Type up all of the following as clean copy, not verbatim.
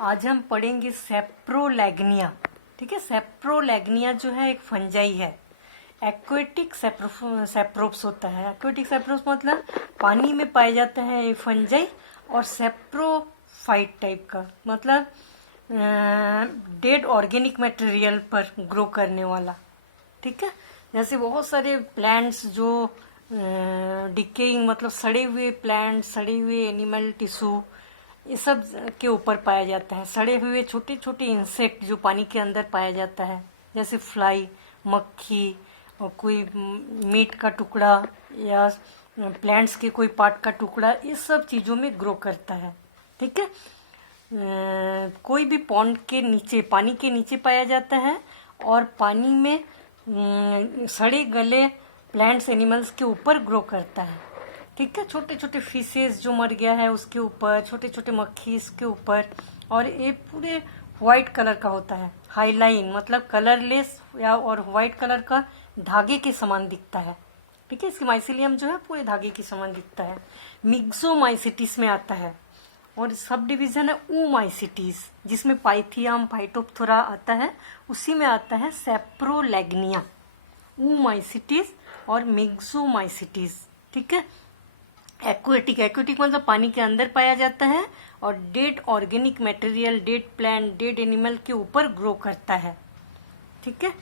आज हम पढ़ेंगे सेप्रोलैग्निया। ठीक है, सेप्रोलैग्निया जो है एक फंजाई है। एक्वेटिक सेप्रोप्स होता है। एक्वेटिक सेप्रोप्स मतलब पानी में पाया जाता है ये फंजाई, और सेप्रोफाइट टाइप का मतलब डेड ऑर्गेनिक मटेरियल पर ग्रो करने वाला। ठीक है, जैसे बहुत सारे प्लांट्स जो डिकेइंग मतलब सड़े हुए प्लांट, सड़े हुए एनिमल टिश्यू, ये सब के ऊपर पाया जाता है। सड़े हुए छोटे छोटे इंसेक्ट जो पानी के अंदर पाया जाता है, जैसे फ्लाई, मक्खी, और कोई मीट का टुकड़ा या प्लांट्स के कोई पार्ट का टुकड़ा, इस सब चीज़ों में ग्रो करता है। ठीक है, कोई भी पॉन्ड के नीचे, पानी के नीचे पाया जाता है, और पानी में सड़े गले प्लांट्स एनिमल्स के ऊपर ग्रो करता है। ठीक है, छोटे छोटे फिशेस जो मर गया है उसके ऊपर, छोटे छोटे मक्खी इसके ऊपर, और ये पूरे वाइट कलर का होता है। हाईलाइन मतलब कलरलेस या और वाइट कलर का धागे के समान दिखता है। ठीक है, इसकी माइसिलियम जो है पूरे धागे के समान दिखता है। मिक्सोमाइसिटिस में आता है, और सब डिवीजन है ऊमाइसिटिस, जिसमें पाइथियम, फाइटोप्थोरा आता है, उसी में आता है सेप्रोलैग्निया। ऊमाइसिटिस और मिक्सोमाइसिटिस। ठीक है, एक्वेटिक, एक्वेटिक मतलब पानी के अंदर पाया जाता है, और dead organic material, dead plant, dead animal के ऊपर ग्रो करता है। ठीक है,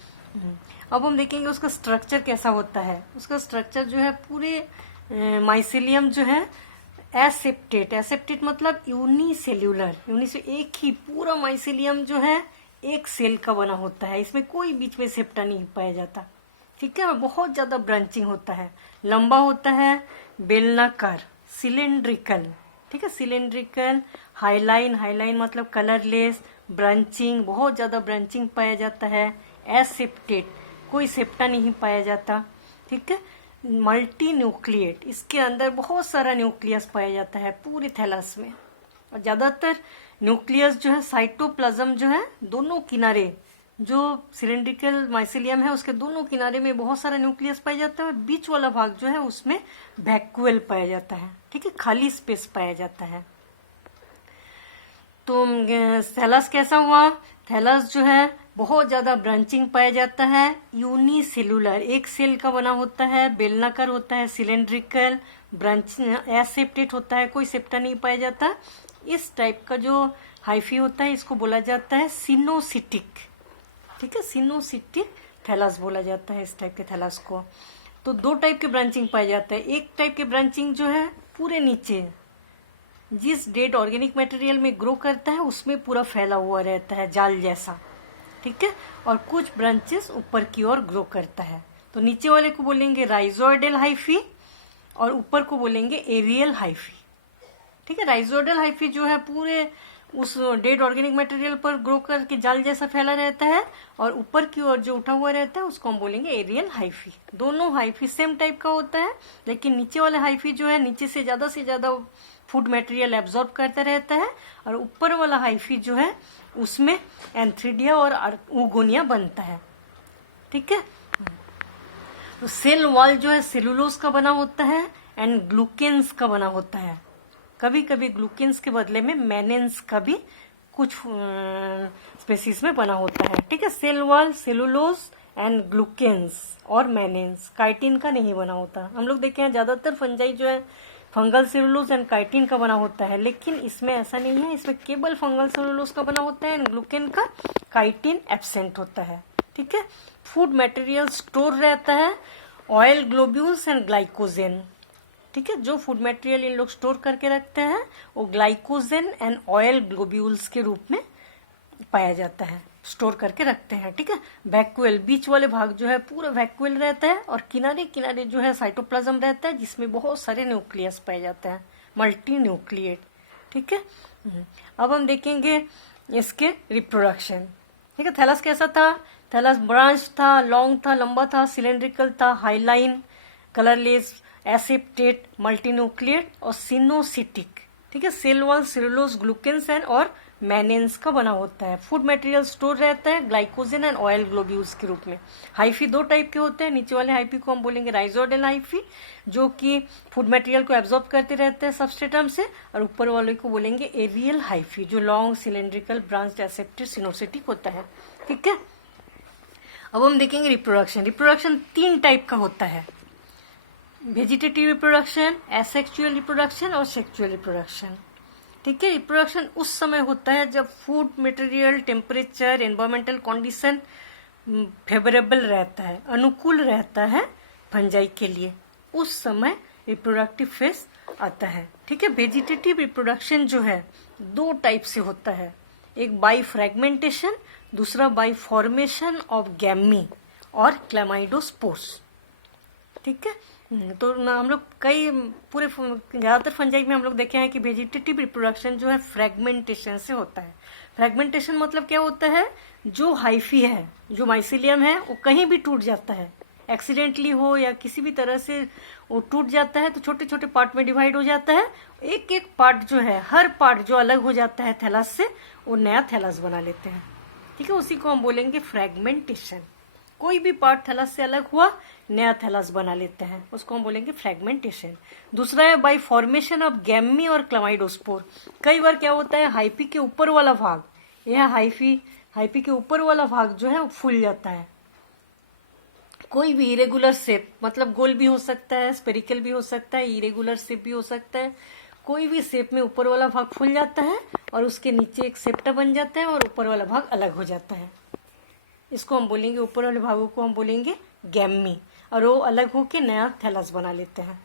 अब हम देखेंगे उसका स्ट्रक्चर कैसा होता है। उसका स्ट्रक्चर जो है पूरे माइसिलियम जो है एसेप्टेट, एसेप्टेट मतलब यूनिसेल्यूलर, यूनि से एक ही पूरा माइसिलियम जो है एक सेल का बना होता है। इसमें कोई बीच में सेप्टा नहीं पाया जाता। ठीक है, बहुत ज़्यादा ब्रांचिंग होता है, लंबा होता है, बेलनाकार, सिलेंड्रिकल। ठीक है, सिलेंड्रिकल, हाईलाइन, हाईलाइन मतलब कलरलेस, ब्रांचिंग, बहुत ज़्यादा ब्रांचिंग पाया जाता है। एसेप्टेट, कोई सेप्टा नहीं पाया जाता। ठीक है, मल्टी न्यूक्लिएट, इसके अंदर बहुत सारा न्यूक्लियस पाया जाता है पूरे थैलस में, और ज़्यादातर न्यूक्लियस जो है साइटोप्लाज्म जो है दोनों किनारे, जो सिलेंड्रिकल माइसिलियम है उसके दोनों किनारे में बहुत सारा न्यूक्लियस पाया जाता है। बीच वाला भाग जो है उसमें वैक्यूल पाया जाता है। ठीक है, खाली स्पेस पाया जाता है। तो थैलस कैसा हुआ? थैलस जो है बहुत ज्यादा ब्रांचिंग पाया जाता है, यूनिसेलुलर, एक सेल का बना होता है, बेलनाकार होता है, सिलेंड्रिकल, ब्रांच एसेप्टेट होता है, कोई सेप्टा नहीं पाया जाता। इस टाइप का जो हाइफी होता है इसको बोला जाता है सिनोसिटिक। ठीक है, सिनोसिटिक थैलस बोला जाता है इस टाइप के थैलस को। तो दो टाइप के ब्रांचिंग पाया जाता है। एक टाइप के ब्रांचिंग जो है पूरे नीचे जिस डेड ऑर्गेनिक मटेरियल में ग्रो करता है उसमें पूरा फैला हुआ रहता है, जाल जैसा। ठीक है, और कुछ ब्रांचेस ऊपर की ओर ग्रो करता है। तो नीचे वाले को बोलेंगे राइजोइडल हाइफी, और ऊपर को बोलेंगे एरियल हाइफी। ठीक है, राइजोइडल हाइफी जो है पूरे उस डेड ऑर्गेनिक मटेरियल पर ग्रो करके जाल जैसा फैला रहता है, और ऊपर की ओर जो उठा हुआ रहता है उसको हम बोलेंगे एरियल हाइफी। दोनों हाइफी सेम टाइप का होता है, लेकिन नीचे वाले हाइफी जो है नीचे से ज्यादा फूड मटेरियल एब्जॉर्ब करता रहता है, और ऊपर वाला हाइफी जो है उसमें एंथ्रीडिया और ऊगोनिया बनता है। ठीक है, तो सेल वॉल जो है सेलुलोज का बना होता है एंड ग्लूकेन्स का बना होता है। कभी कभी ग्लूकेन्स के बदले में मैनेंस का भी कुछ स्पेसीज में बना होता है। ठीक है, cell wall, cellulose and glucans और मैनेंस, काइटिन का नहीं बना होता। हम लोग देखे हैं ज्यादातर फंजाई जो है फंगल सेलुलोज एंड काइटिन का बना होता है, लेकिन इसमें ऐसा नहीं है। इसमें केवल फंगल सेलुलोज का बना होता है एंड ग्लूकेन का, काइटिन एब्सेंट होता है। ठीक है, फूड मटेरियल स्टोर रहता है, ऑयल ग्लोब्यूल्स एंड ग्लाइकोजेन। ठीक है, जो फूड मटेरियल इन लोग स्टोर करके रखते हैं वो ग्लाइकोजेन एंड ऑयल ग्लोब्यूल्स के रूप में पाया जाता है, स्टोर करके रखते हैं। ठीक है, वैक्यूल, बीच वाले भाग जो है पूरा वैक्यूल रहता है, और किनारे किनारे जो है साइटोप्लाज्म रहता है जिसमें बहुत सारे न्यूक्लियस पाए जाते हैं, मल्टी न्यूक्लिएट। ठीक है, अब हम देखेंगे इसके रिप्रोडक्शन। ठीक है, थैलस कैसा था? थैलस ब्रांच था, लॉन्ग था, लंबा था, सिलेंड्रिकल था, hyaline, colourless, aseptate, multinucleate और सिनोसिटिक। ठीक है, cell wall, cellulose, glucans and और मैनेंस का बना होता है। फूड मटेरियल स्टोर रहता है ग्लाइकोजन एंड ऑयल ग्लोब्यूल्स के रूप में। हाइफी दो टाइप के होते हैं, नीचे वाले हाइफी को हम बोलेंगे राइजोडेल हाइफी जो कि फूड मटेरियल को एब्जॉर्ब करते रहते हैं सबस्ट्रेटम से, और ऊपर वाले को बोलेंगे एरियल हाइफी जो लॉन्ग सिलेंड्रिकल ब्रांच्ड एसेप्टेड सिनोसिटिक होता है। ठीक है, अब हम देखेंगे रिप्रोडक्शन। रिप्रोडक्शन 3 टाइप का होता है, वेजिटेटिव रिप्रोडक्शन, एसेक्सुअल रिप्रोडक्शन और सेक्सुअल रिप्रोडक्शन। ठीक है, रिप्रोडक्शन उस समय होता है जब food material, temperature, environmental condition favourable रहता है, अनुकूल रहता है फंजाई के लिए, उस समय रिप्रोडक्टिव फेज आता है। ठीक है, वेजिटेटिव रिप्रोडक्शन जो है 2 टाइप से होता है, एक बाई फ्रेगमेंटेशन, दूसरा बाई फॉर्मेशन ऑफ गैमी और क्लेमाइडोस्पोर्स। ठीक है, तो हम लोग कई पूरे ज्यादातर फंजाई में हम लोग देखे हैं कि वेजिटेटिव रिप्रोडक्शन जो है फ्रेगमेंटेशन से होता है। फ्रेगमेंटेशन मतलब क्या होता है, जो हाइफी है, जो माइसिलियम है, वो कहीं भी टूट जाता है, एक्सीडेंटली हो या किसी भी तरह से वो टूट जाता है तो छोटे छोटे पार्ट में डिवाइड हो जाता है। एक एक पार्ट जो है, हर पार्ट जो अलग हो जाता है थैलस से, वो नया थैलस बना लेते हैं। ठीक है, उसी को हम बोलेंगे फ्रेगमेंटेशन। कोई भी पार्ट थैलस से अलग हुआ, नया थैलस बना लेते हैं, उसको हम बोलेंगे फ्रेगमेंटेशन। दूसरा है बाय फॉर्मेशन ऑफ गैमी और क्लेमाइडोस्पोर। कई बार क्या होता है, हाइफी के ऊपर वाला भाग, यह हाइफी के ऊपर वाला भाग जो है वो फूल जाता है। कोई भी इरेगुलर शेप, मतलब गोल भी हो सकता है, स्पेरिकल भी हो सकता है, इरेगुलर शेप भी हो सकता है, कोई भी शेप में ऊपर वाला भाग फूल जाता है और उसके नीचे एक सेप्टा बन जाता है और ऊपर वाला भाग अलग हो जाता है। इसको हम बोलेंगे, ऊपर वाले भागों को हम बोलेंगे गैमी, और वो अलग होके नया थैलस बना लेते हैं।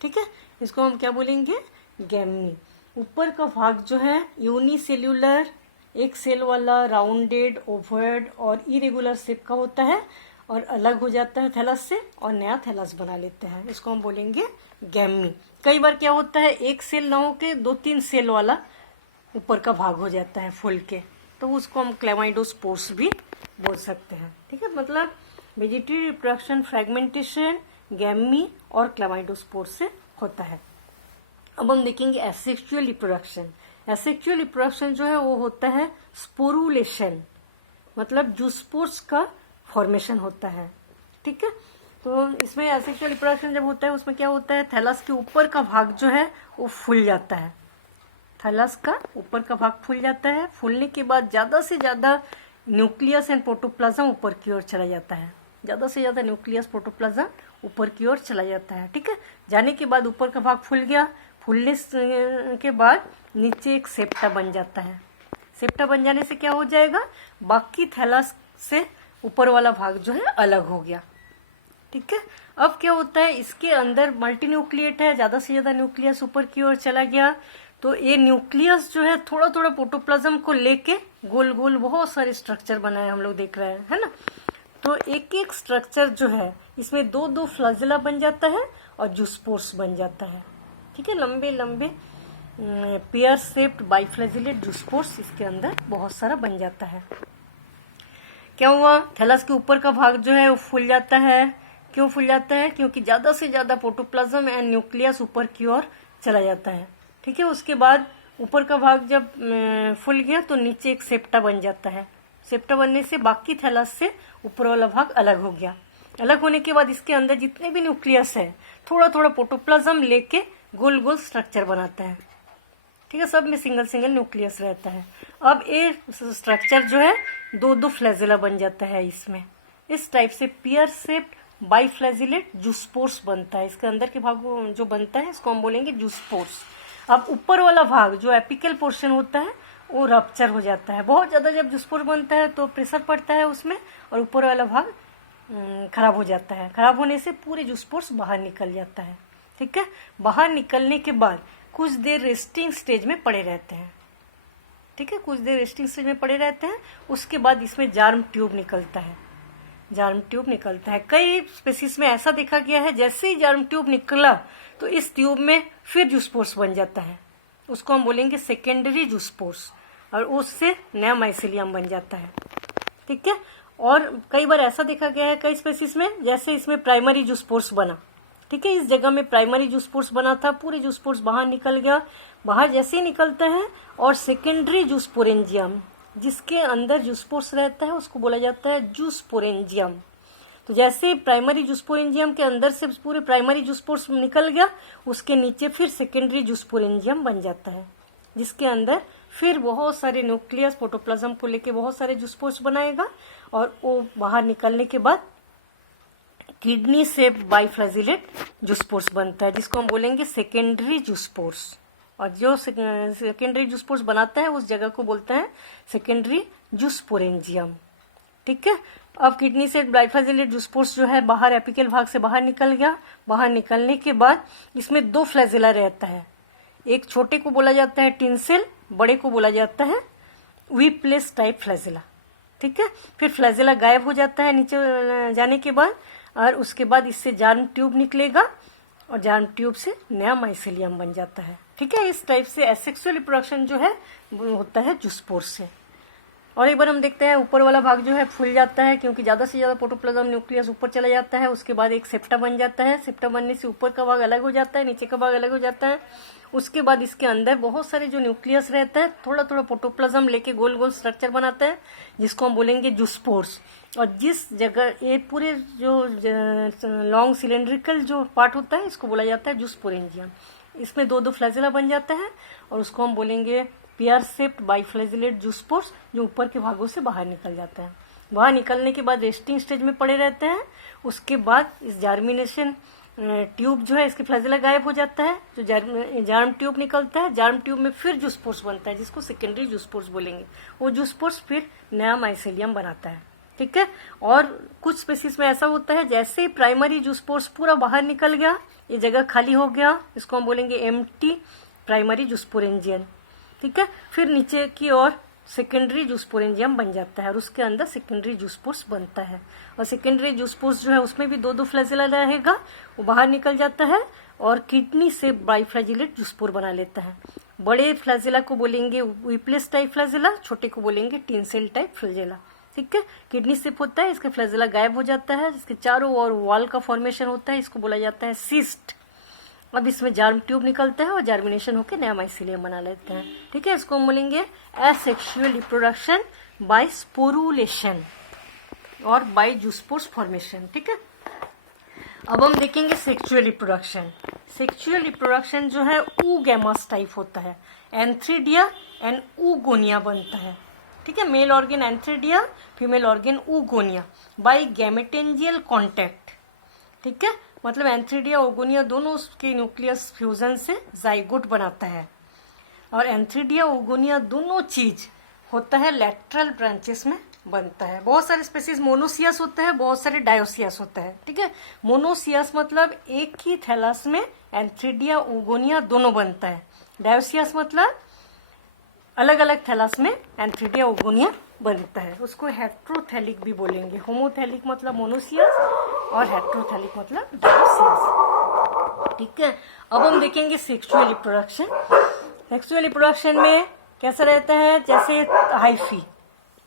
ठीक है, इसको हम क्या बोलेंगे, गैमी। ऊपर का भाग जो है यूनिसेल्यूलर, एक सेल वाला, राउंडेड, ओवल्ड और इरेगुलर शेप का होता है और अलग हो जाता है थैलस से और नया थैलस बना लेते हैं, इसको हम बोलेंगे गैमी। कई बार क्या होता है, एक सेल ना होके 2-3 सेल वाला ऊपर का भाग हो जाता है फूल के, तो उसको हम क्लेमाइडोस्पोर्स भी बोल सकते हैं। ठीक है, मतलब वेजिटेटिव रिप्रोडक्शन फ्रेगमेंटेशन, गैमी और क्लेमाइडोस्पोर्स से होता है। अब हम देखेंगे एसेक्सुअल रिप्रोडक्शन। एसेक्सुअल रिप्रोडक्शन जो है वो होता है स्पोरुलेशन, मतलब जूस्पोर्स का फॉर्मेशन होता है। ठीक है, तो इसमें एसेक्सुअल रिप्रोडक्शन जब होता है उसमें क्या होता है, थैलस के ऊपर का भाग जो है वो फूल जाता है। थैलस का ऊपर का भाग फूल जाता है, फूलने के बाद ज्यादा से ज्यादा न्यूक्लियस एंड प्रोटोप्लाज्म ऊपर की ओर चला जाता है, ज्यादा से ज्यादा न्यूक्लियस प्रोटोप्लाज्म ऊपर की ओर चला जाता है। ठीक है, जाने के बाद ऊपर का भाग फूल गया, फूलने के बाद नीचे एक सेप्टा बन जाता है। सेप्टा बन जाने से क्या हो जाएगा, बाकी थैलस से ऊपर वाला भाग जो है अलग हो गया। ठीक है, अब क्या होता है, इसके अंदर मल्टी न्यूक्लिएट है, ज्यादा से ज्यादा न्यूक्लियस ऊपर की ओर चला गया, तो ये न्यूक्लियस जो है थोड़ा थोड़ा प्रोटोप्लाज्म को लेके गोल गोल बहुत सारे स्ट्रक्चर बनाए हम लोग देख रहे हैं, है ना। तो एक एक स्ट्रक्चर जो है इसमें 2-2 फ्लैजेला बन जाता है और जूस्पोर्स बन जाता है। ठीक है, लंबे लंबे पेयर शेप्ड बाइफ्लैजिलेट जूस्पोर्स इसके अंदर बहुत सारा बन जाता है। क्या हुआ, थैलस के ऊपर का भाग जो है वो फूल जाता है। क्यों फूल जाता है, क्योंकि ज्यादा से ज्यादा प्रोटोप्लाज्म एंड न्यूक्लियस ऊपर की ओर चला जाता है। ठीक है, उसके बाद ऊपर का भाग जब फूल गया तो नीचे एक सेप्टा बन जाता है। सेप्टा बनने से बाकी थैलस से ऊपर वाला भाग अलग हो गया। अलग होने के बाद इसके अंदर जितने भी न्यूक्लियस है थोड़ा थोड़ा प्रोटोप्लाज्म लेके गोल गोल स्ट्रक्चर बनाता है। ठीक है, सब में सिंगल सिंगल न्यूक्लियस रहता है। अब ये स्ट्रक्चर जो है 2-2 फ्लैजेला बन जाता है इसमें। इस टाइप से पेयर शेप्ड बाइफ्लैजिलेट जूस्पोर्स बनता है। इसके अंदर के भाग जो बनता है इसको हम बोलेंगे जूस्पोर्स। अब ऊपर वाला भाग जो एपिकल पोर्शन होता है वो रप्चर हो जाता है। बहुत ज्यादा जब जूस्पोर बनता है तो प्रेशर पड़ता है उसमें और ऊपर वाला भाग खराब हो जाता है। खराब होने से पूरे जूस्पोर्स बाहर निकल जाता है। ठीक है, बाहर निकलने के बाद कुछ देर रेस्टिंग स्टेज में पड़े रहते हैं। ठीक है, कुछ देर रेस्टिंग स्टेज में पड़े रहते हैं। उसके बाद इसमें जार्म ट्यूब निकलता है। जार्म ट्यूब निकलता है। कई स्पेसीज में ऐसा देखा गया है, जैसे ही जार्म ट्यूब निकला तो इस ट्यूब में फिर जूस्पोर्स बन जाता है। उसको हम बोलेंगे सेकेंडरी जूस्पोर्स, और उससे नया माइसिलियम बन जाता है। ठीक है, और कई बार ऐसा देखा गया है कई स्पेसीज में, जैसे इसमें प्राइमरी जूस्पोर्स बना, ठीक है, इस जगह में प्राइमरी जूस पोर्स बना था, पूरे जूस पोर्स बाहर निकल गया। बाहर जैसे ही निकलता है और सेकेंडरी जूस पोरेंजियम, जिसके अंदर जूस पोर्स रहता है, उसको बोला जाता है जूस पोरेंजियम। तो जैसे प्राइमरी जूस पोरेंजियम के अंदर से पूरे प्राइमरी जूस पोर्स निकल गया, उसके नीचे फिर सेकेंडरी जूस पोरेंजियम बन जाता है, जिसके अंदर फिर बहुत सारे न्यूक्लियस प्रोटोप्लाज्म को लेके बहुत सारे जूस पोर्स बनाएगा, और वो बाहर निकलने के बाद किडनी से बाइफ्लैजिलेट जूस पोर्स बनता है, जिसको हम बोलेंगे सेकेंडरी जूस पोर्स। और जो सेकेंडरी जूस पोर्स बनाता है उस जगह को बोलते हैं सेकेंडरी जूस पोरेंजियम। ठीक है, अब किडनी से बाइफ्लैजिलेट जूस पोर्स जो है बाहर एपिकल भाग से बाहर निकल गया। बाहर निकलने के बाद इसमें 2 फ्लैजिला रहता है, एक छोटे को बोला जाता है टिंसेल, बड़े को बोला जाता है वीप्लेस टाइप फ्लैजिला। ठीक है, फिर फ्लैजिला गायब हो जाता है नीचे जाने के बाद, और उसके बाद इससे जार्म ट्यूब निकलेगा और जार्म ट्यूब से नया माइसेलियम बन जाता है। ठीक है, इस टाइप से एसेक्सुअल रिप्रोडक्शन जो है वो होता है जूस पोर्स से। और एक बार हम देखते हैं ऊपर वाला भाग जो है फूल जाता है, क्योंकि ज्यादा से ज्यादा प्रोटोप्लाज्म न्यूक्लियस ऊपर चला जाता है। उसके बाद एक सेप्टा बन जाता है, सेप्टा बनने से ऊपर का भाग अलग हो जाता है, नीचे का भाग अलग हो जाता है। उसके बाद इसके अंदर बहुत सारे जो न्यूक्लियस रहता है, थोड़ा थोड़ा प्रोटोप्लाज्म लेके गोल गोल स्ट्रक्चर बनाता है, जिसको हम बोलेंगे जूस पोर्स। और जिस जगह ये पूरे जो लॉन्ग सिलेंड्रिकल जो पार्ट होता है, इसको बोला जाता है जूस पोरेंजियम। इसमें 2 फ्लैजिला बन जाता है, और उसको हम बोलेंगे पेयर शेप्ड बाइफ्लैजिलेट जूस पोर्स, जो ऊपर के भागों से बाहर निकल जाता है। बाहर निकलने के बाद रेस्टिंग स्टेज में पड़े रहते हैं। उसके बाद इस जार्मिनेशन ट्यूब जो है, इसके फ्लैजिला गायब हो जाता है, जो जार्म ट्यूब निकलता है। जार्म ट्यूब में फिर जूस पोर्स बनता है, जिसको सेकेंडरी जूस पोर्स बोलेंगे। वो जूस पोर्स फिर नया माइसेलियम बनाता है। ठीक है, और कुछ स्पीसीज में ऐसा होता है, जैसे प्राइमरी जूस पोर्स पूरा बाहर निकल गया, ये जगह खाली हो गया, इसको हम बोलेंगे एम्प्टी प्राइमरी जूस पोरेंजियम। ठीक है, फिर नीचे की ओर सेकेंडरी जूस पोरेंजियम बन जाता है, और उसके अंदर सेकेंडरी जूस पोर्स बनता है। और सेकेंडरी जूस पोर्स जो है उसमें भी 2 फ्लैजिला रहेगा, वो बाहर निकल जाता है और किडनी से बाइफ्लैजिलेट जूस पोर बना लेता है। बड़े फ्लैजिला को बोलेंगे वीप्लेस टाइप फ्लैजिला, छोटे को बोलेंगे टिंसेल टाइप फ्लैजिला। ठीक है, किडनी सिप होता है, इसके फ्लैजिला गायब हो जाता है, जिसके चारों ओर वॉल का फॉर्मेशन होता है, इसको बोला जाता है सिस्ट। अब इसमें जार्म ट्यूब निकलता है और जार्मिनेशन होकर नया माइसेलियम बना लेते हैं। ठीक है, इसको हम बोलेंगे एसेक्सुअल रिप्रोडक्शन बाय स्पोरुलेशन और बाय जूस पोर्स फॉर्मेशन। ठीक है, अब हम देखेंगे सेक्सुअल रिप्रोडक्शन। सेक्सुअल रिप्रोडक्शन जो है ऊगैमस टाइप होता है, एंथ्रीडिया एंड ऊगोनिया बनता है। ठीक है, male organ antheridia, female organ oogonia by gametangial contact. ठीक है, मतलब एंथ्रीडिया ओगोनिया दोनों के न्यूक्लियस फ्यूजन से जाइगोट बनाता है। और एंथ्रीडिया ओगोनिया दोनों चीज होता है लैटरल ब्रांचेस में बनता है। बहुत सारे स्पेसीज मोनोसियस होता है, बहुत सारे डायोसियस होता है। ठीक है, मोनोसियस मतलब एक ही थैलस में एंथ्रीडिया ओगोनिया दोनों बनता है। डायोसियस मतलब अलग अलग थैलस में एंथ्रीडिया ओगोनिया बनता है, उसको हेट्रोथैलिक भी बोलेंगे। होमोथैलिक मतलब मोनोसियस और हेट्रोथैलिक मतलब डायोसियस। ठीक है, अब हम देखेंगे सेक्सुअल रिप्रोडक्शन। सेक्सुअल रिप्रोडक्शन में कैसा रहता है, जैसे हाइफी।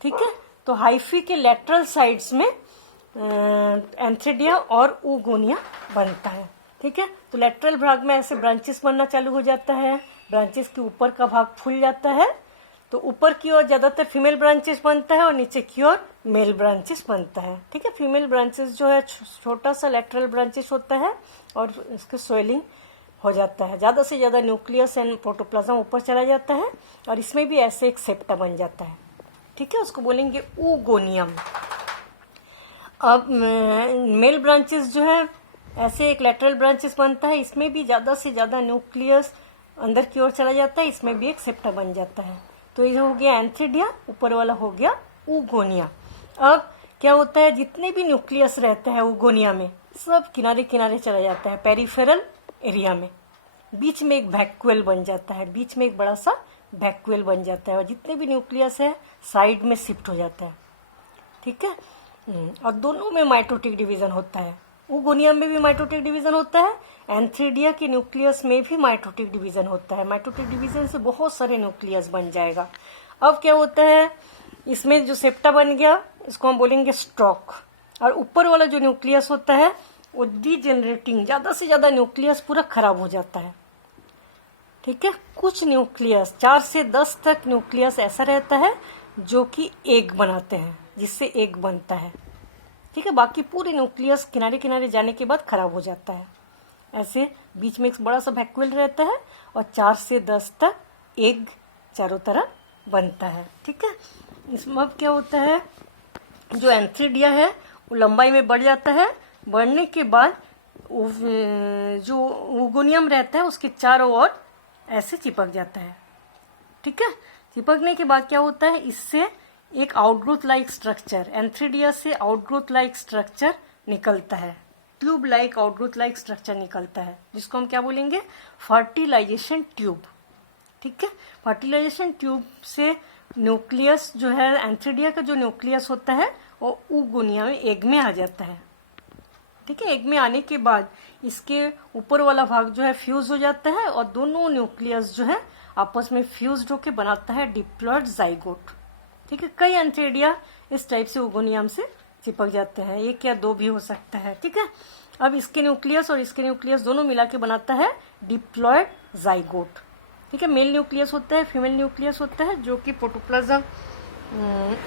ठीक है, तो हाइफी के लेटरल साइड्स में एंथ्रीडिया और ओगोनिया बनता है। ठीक है, तो लेटरल भाग में ऐसे ब्रांचेस बनना चालू हो जाता है, ब्रांचेस के ऊपर का भाग फूल जाता है, तो ऊपर की ओर ज्यादातर फीमेल ब्रांचेस बनता है और नीचे की ओर मेल ब्रांचेस बनता है। ठीक है, फीमेल ब्रांचेस जो है छोटा सा लेटरल ब्रांचेस होता है और इसके स्वेलिंग हो जाता है, ज्यादा से ज्यादा न्यूक्लियस एंड प्रोटोप्लाज्म ऊपर चला जाता है, और इसमें भी ऐसे एक सेप्टा बन जाता है। ठीक है, उसको बोलेंगे ऊगोनियम। अब मेल ब्रांचेस जो है ऐसे एक लेटरल ब्रांचेस बनता है, इसमें भी ज्यादा से ज्यादा न्यूक्लियस अंदर की ओर चला जाता है, इसमें भी एक सेप्टा बन जाता है। तो ये हो गया एंथ्रीडिया, ऊपर वाला हो गया ऊगोनिया। अब क्या होता है, जितने भी न्यूक्लियस रहता है ऊगोनिया में सब किनारे किनारे चला जाता है पेरिफेरल एरिया में, बीच में एक वैक्यूल बन जाता है, बीच में एक बड़ा सा वैक्यूल बन जाता है, और जितने भी न्यूक्लियस है साइड में शिफ्ट हो जाता है। ठीक है, और दोनों में माइटोटिक डिवीजन होता है। ऊगोनिया में भी माइटोटिक डिवीजन होता है, एंथ्रीडिया के न्यूक्लियस में भी माइटोटिक डिवीजन होता है। माइटोटिक डिवीजन से बहुत सारे न्यूक्लियस बन जाएगा। अब क्या होता है, इसमें जो सेप्टा बन गया इसको हम बोलेंगे स्टॉक, और ऊपर वाला जो न्यूक्लियस होता है वो डीजेनरेटिंग, ज़्यादा से ज़्यादा न्यूक्लियस पूरा खराब हो जाता है। ठीक है, कुछ न्यूक्लियस 4 से 10 तक न्यूक्लियस ऐसा रहता है जो कि एग बनाते हैं, जिससे एग बनता है। ठीक है, बाकी पूरे न्यूक्लियस किनारे किनारे जाने के बाद खराब हो जाता है। ऐसे बीच में एक बड़ा सा वैक्यूल रहता है और 4 से 10 तक एग चारों तरफ बनता है। ठीक है, इसमें अब क्या होता है, जो एंथ्रीडिया है वो लंबाई में बढ़ जाता है। बढ़ने के बाद जो ओगोनियम रहता है उसके चारों ओर ऐसे चिपक जाता है। ठीक है, चिपकने के बाद क्या होता है, इससे एक आउटग्रोथ लाइक स्ट्रक्चर, एंथ्रीडिया से आउटग्रोथ लाइक स्ट्रक्चर निकलता है, tube like outgrowth like structure निकलता है, जिसको हम क्या बोलेंगे, फर्टिलाइजेशन ट्यूब। ठीक है, फर्टिलाइजेशन ट्यूब से न्यूक्लियस जो है, एंथ्रीडिया का जो न्यूक्लियस होता है वो ओगोनिया में एग में आ जाता है। ठीक है, एग में आने के बाद इसके ऊपर वाला भाग जो है फ्यूज हो जाता है और दोनों न्यूक्लियस जो है आपस में फ्यूज्ड होकर बनाता है डिप्लॉयड जाइगोट। ठीक है, कई एंथ्रीडिया इस टाइप से ओगोनियम से चिपक जाते हैं, एक या दो भी हो सकता है। ठीक है, अब इसके न्यूक्लियस और इसके न्यूक्लियस दोनों मिला के बनाता है डिप्लॉयड जाइगोट। ठीक है, मेल न्यूक्लियस होता है, फीमेल न्यूक्लियस होता है, जो कि प्रोटोप्लाज्म।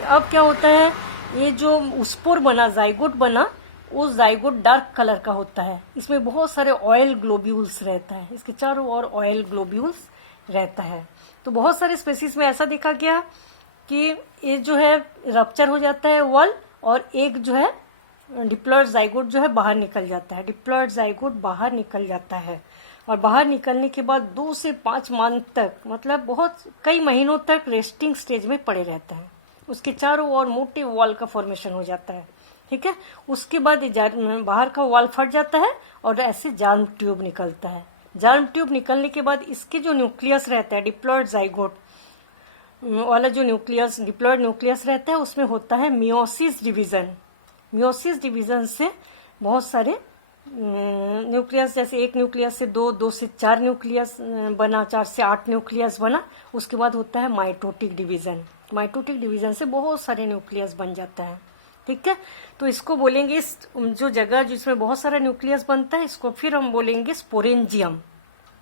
अब क्या होता है, ये जो स्पोर बना, जाइगोट बना, वो जाइगोट डार्क कलर का होता है। इसमें बहुत सारे ऑयल ग्लोब्यूल्स रहता है, इसके चारों ओर ऑयल ग्लोब्यूल्स रहता है। तो बहुत सारे स्पेसीज में ऐसा देखा गया कि ये जो है रप्चर हो जाता है वॉल, और एक जो है डिप्लॉयड जाइगोट जो है बाहर निकल जाता है। डिप्लॉयड जाइगोट बाहर निकल जाता है और बाहर निकलने के बाद 2 से 5 मंथ तक, मतलब बहुत कई महीनों तक रेस्टिंग स्टेज में पड़े रहता है। उसके चारों ओर मोटे वॉल का फॉर्मेशन हो जाता है। ठीक है, उसके बाद बाहर का वॉल फट जाता है और ऐसे जार्म ट्यूब निकलता है। जार्म ट्यूब निकलने के बाद इसके जो न्यूक्लियस रहता है, डिप्लॉयड जाइगोट वाला जो न्यूक्लियस, डिप्लॉयड न्यूक्लियस रहता है, उसमें होता है मियोसिस डिवीजन। मियोसिस डिवीजन से बहुत सारे न्यूक्लियस, जैसे एक न्यूक्लियस से 2 से 4 न्यूक्लियस बना, 4 से 8 न्यूक्लियस बना। उसके बाद होता है माइटोटिक डिवीजन। माइटोटिक डिवीजन से बहुत सारे न्यूक्लियस बन जाता है। ठीक है, तो इसको बोलेंगे, इस जो जगह जिसमें बहुत सारा न्यूक्लियस बनता है, इसको फिर हम बोलेंगे स्पोरेंजियम,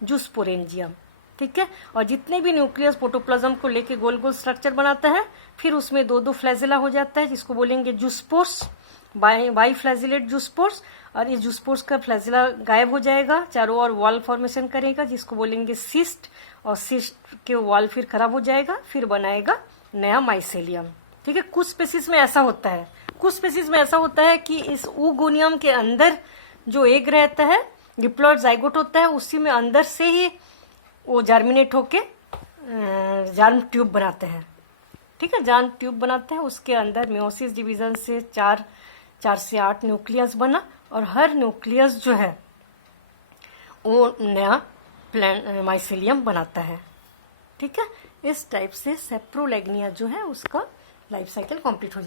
जूस्पोरेंजियम। ठीक है, और जितने भी न्यूक्लियस प्रोटोप्लाज्म को लेके गोल गोल स्ट्रक्चर बनाता है, फिर उसमें 2 फ्लैजिला हो जाता है, जिसको बोलेंगे जूस्पोर्स, बाई फ्लैजिलेट जूस्पोर्स। और ये जूस्पोर्स का फ्लैजिला गायब हो जाएगा, चारों ओर वॉल फॉर्मेशन करेगा, जिसको बोलेंगे सिस्ट, और सिस्ट के वॉल फिर खराब हो जाएगा, फिर बनाएगा नया माइसेलियम। ठीक है, कुछ स्पेसीज में ऐसा होता है, कुछ स्पेसीज में ऐसा होता है कि इस ओगोनियम के अंदर जो एग रहता है, डिप्लॉयड जाइगोट होता है, उसी में अंदर से ही वो जर्मिनेट होके जार्म ट्यूब बनाते हैं। ठीक है, जार्म ट्यूब बनाते हैं, उसके अंदर मियोसिस डिवीजन से 4 से 8 न्यूक्लियस बना, और हर न्यूक्लियस जो है वो नया माइसेलियम बनाता है। ठीक है, इस टाइप से सेप्रोलैग्निया जो है उसका लाइफ साइकिल कंप्लीट हो जाता है।